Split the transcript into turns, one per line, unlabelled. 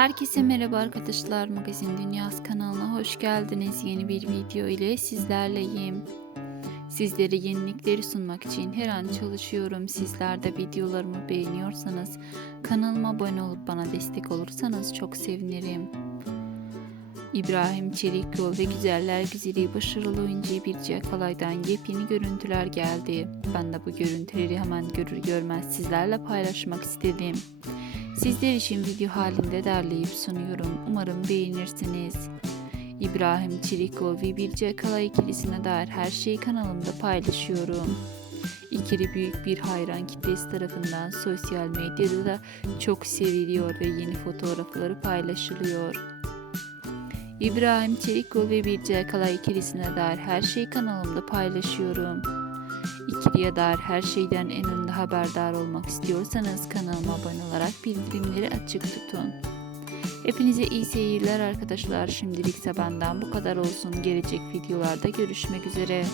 Herkese merhaba arkadaşlar. Magazin Dünyası kanalına hoş geldiniz. Yeni bir video ile sizlerleyim. Sizlere yenilikleri sunmak için her an çalışıyorum. Sizler de videolarımı beğeniyorsanız kanalıma abone olup bana destek olursanız çok sevinirim. İbrahim Çelikyol ve Güzeller Güzeli başarılı oyuncu Birce Kalay'dan yepyeni görüntüler geldi. Ben de bu görüntüleri hemen görür görmez sizlerle paylaşmak istedim. Sizler için video halinde derleyip sunuyorum. Umarım beğenirsiniz. İbrahim Çelikol ve Birce Kalay ikilisine dair her şeyi kanalımda paylaşıyorum. İkili büyük bir hayran kitlesi tarafından sosyal medyada da çok seviliyor ve yeni fotoğrafları paylaşılıyor. İbrahim Çelikkol ve Birce Kalay ikilisine dair her şeyi kanalımda paylaşıyorum. İkiliye dair her şeyden en önde haberdar olmak istiyorsanız kanalıma abone olarak bildirimleri açık tutun. Hepinize iyi seyirler arkadaşlar. Şimdilikse benden bu kadar olsun. Gelecek videolarda görüşmek üzere.